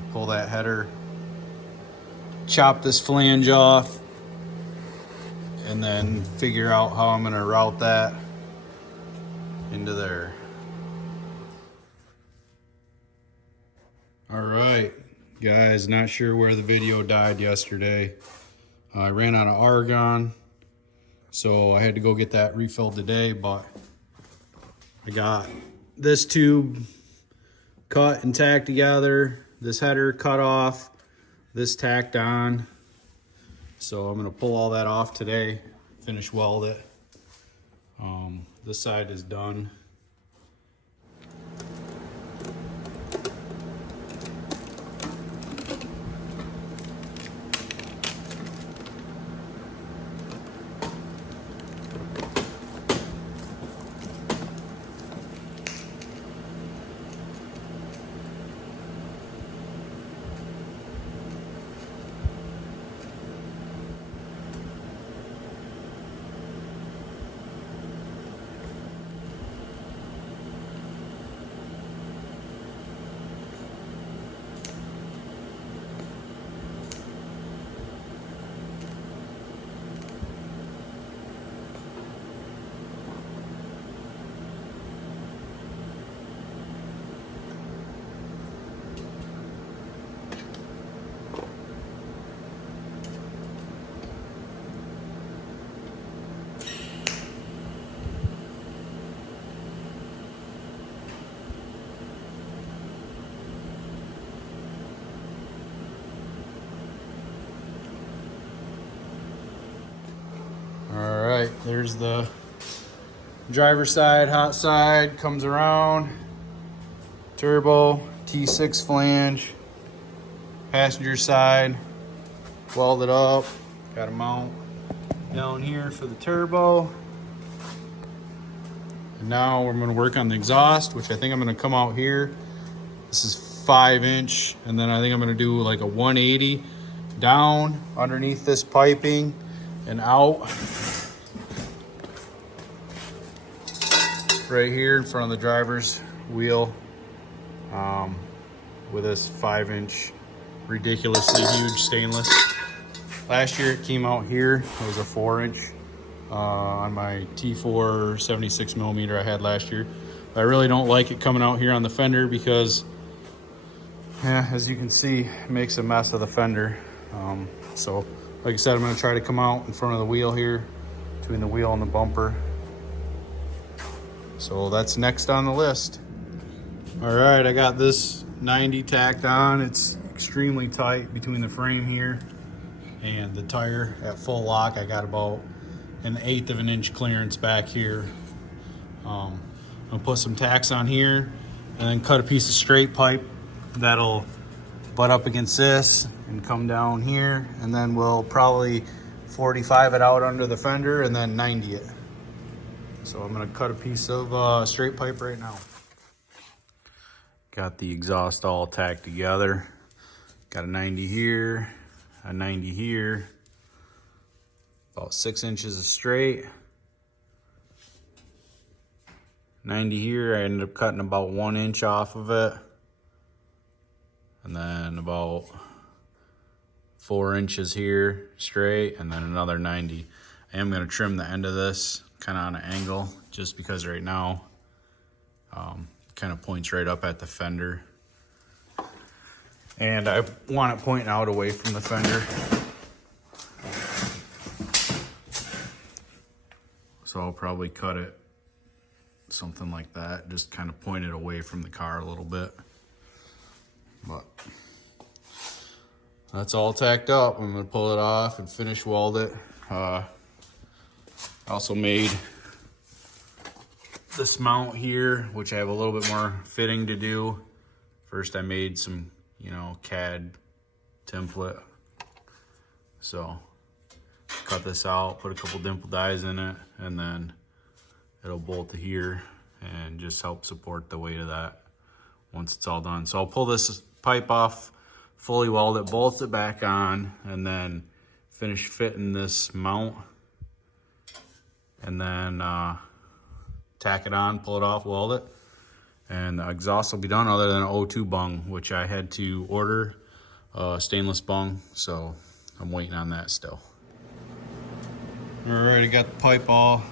gonna pull that header, chop this flange off, and then figure out how I'm gonna route that into there. All right, guys, not sure where the video died yesterday. I ran out of argon, so I had to go get that refilled today, but I got this tube cut and tacked together, this header cut off, this tacked on. So I'm gonna pull all that off today, finish weld it. This side is done. All right, there's the driver's side, hot side, comes around, turbo, T6 flange, passenger side, welded up, got a mount down here for the turbo. And now we're gonna work on the exhaust, which I think I'm gonna come out here. This is 5-inch, and then I think I'm gonna do like a 180 down underneath this piping and out right here in front of the driver's wheel with this 5-inch ridiculously huge stainless. Last year it came out here, it was a 4-inch on my T4 76 millimeter I had last year. But I really don't like it coming out here on the fender because, yeah, as you can see, it makes a mess of the fender. So like I said, I'm gonna try to come out in front of the wheel here, between the wheel and the bumper. So that's next on the list. All right, I got this 90 tacked on. It's extremely tight between the frame here and the tire at full lock. I got about 1/8 of an inch clearance back here. I'm gonna put some tacks on here and then cut a piece of straight pipe that'll butt up against this and come down here, and then we'll probably 45 it out under the fender and then 90 it. So I'm gonna cut a piece of straight pipe right now. Got the exhaust all tacked together. Got a 90 here, a 90 here, about 6 inches of straight. 90 here, I ended up cutting about 1 inch off of it. And then about 4 inches here straight, and then another 90. I am gonna trim the end of this kind of on an angle, just because right now kind of points right up at the fender. And I want it pointing out away from the fender. So I'll probably cut it something like that, just kind of point it away from the car a little bit. But that's all tacked up. I'm gonna pull it off and finish weld it. Also made this mount here, which I have a little bit more fitting to do. First I made some, CAD template. So cut this out, put a couple dimple dies in it, and then it'll bolt to here and just help support the weight of that once it's all done. So I'll pull this pipe off, fully weld it, bolt it back on, and then finish fitting this mount, and then tack it on, pull it off, weld it, and the exhaust will be done, other than an O2 bung, which I had to order a stainless bung, so I'm waiting on that still. All right, I got the pipe all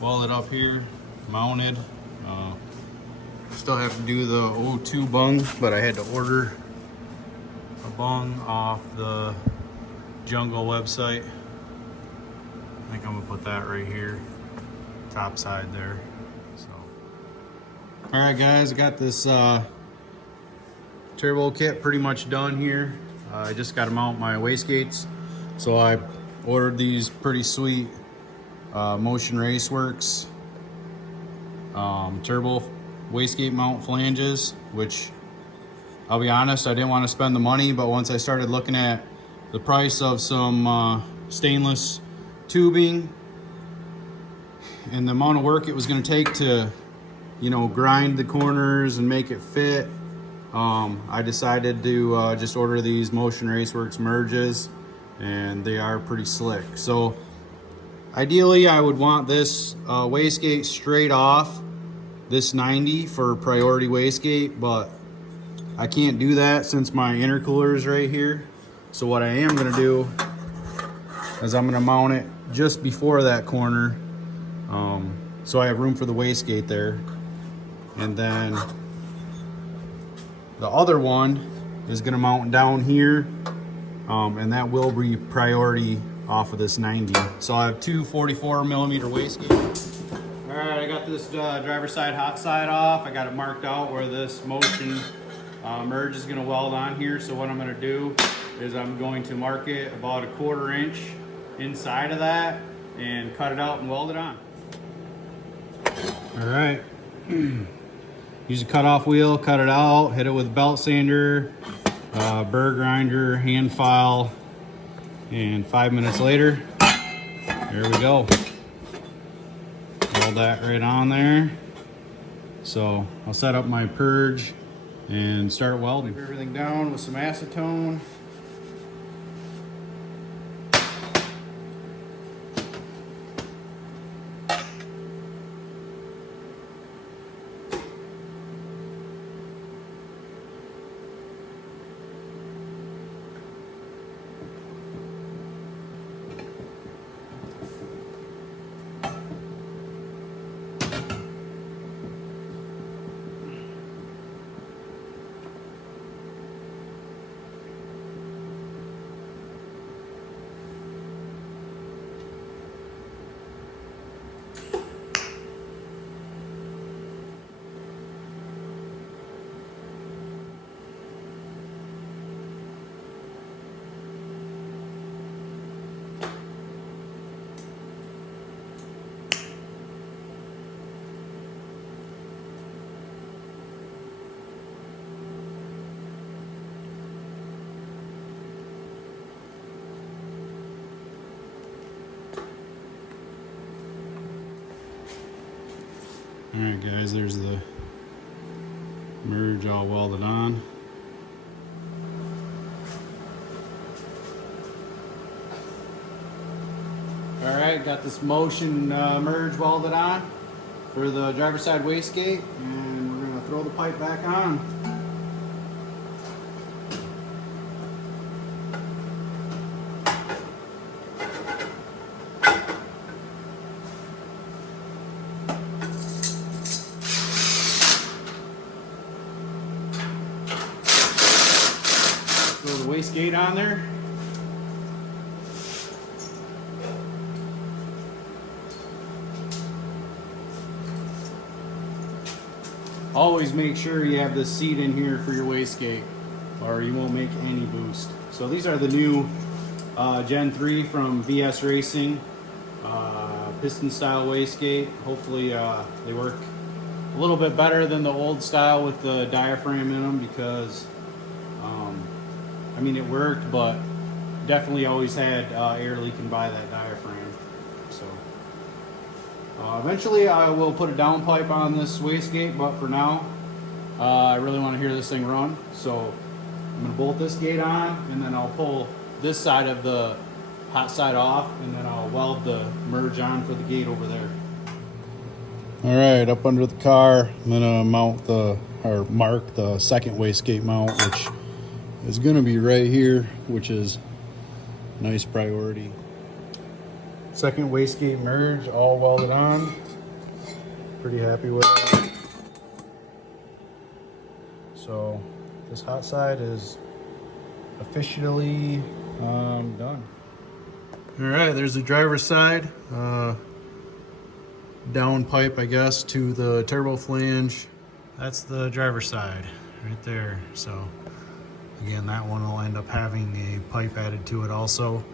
welded up here, mounted. Still have to do the O2 bung, but I had to order a bung off the Jungle website. I think I'm gonna put that right here, top side there. So, all right, guys, I got this turbo kit pretty much done here. I just got to mount my wastegates, so I ordered these pretty sweet Motion Raceworks turbo wastegate mount flanges, which I'll be honest, I didn't want to spend the money, but once I started looking at the price of some stainless tubing and the amount of work it was going to take to, you know, grind the corners and make it fit, I decided to just order these Motion Raceworks merges, and they are pretty slick. So ideally I would want this wastegate straight off this 90 for priority wastegate, but I can't do that since my intercooler is right here. So what I am going to do is I'm going to mount it just before that corner, so I have room for the wastegate there. And then the other one is going to mount down here, and that will be priority off of this 90. So I have two 44mm wastegates. All right, I got this driver's side hot side off. I got it marked out where this Motion merge is going to weld on here. So what I'm going to do is I'm going to mark it about a 1/4 inch inside of that and cut it out and weld it on. All right. Use a cutoff wheel, cut it out, hit it with a belt sander, burr grinder, hand file, and 5 minutes later, there we go. Weld that right on there. So I'll set up my purge and start welding. Put everything down with some acetone. All right, guys, there's the merge all welded on. All right, got this Motion merge welded on for the driver's side wastegate, and we're gonna throw the pipe back on. Throw the wastegate on there. Always make sure you have this seat in here for your wastegate, or you won't make any boost. So these are the new Gen 3 from VS Racing, piston style wastegate. Hopefully they work a little bit better than the old style with the diaphragm in them, because I mean, it worked, but definitely always had air leaking by that diaphragm. So eventually I will put a downpipe on this wastegate, but for now I really want to hear this thing run. So I'm going to bolt this gate on, and then I'll pull this side of the hot side off, and then I'll weld the merge on for the gate over there. All right, up under the car, I'm gonna mark the second wastegate mount, which is gonna be right here, which is nice priority. Second wastegate merge, all welded on. Pretty happy with it. So this hot side is officially done. All right, there's the driver's side. Down pipe, I guess, to the turbo flange. That's the driver's side right there. So again, that one will end up having a pipe added to it also.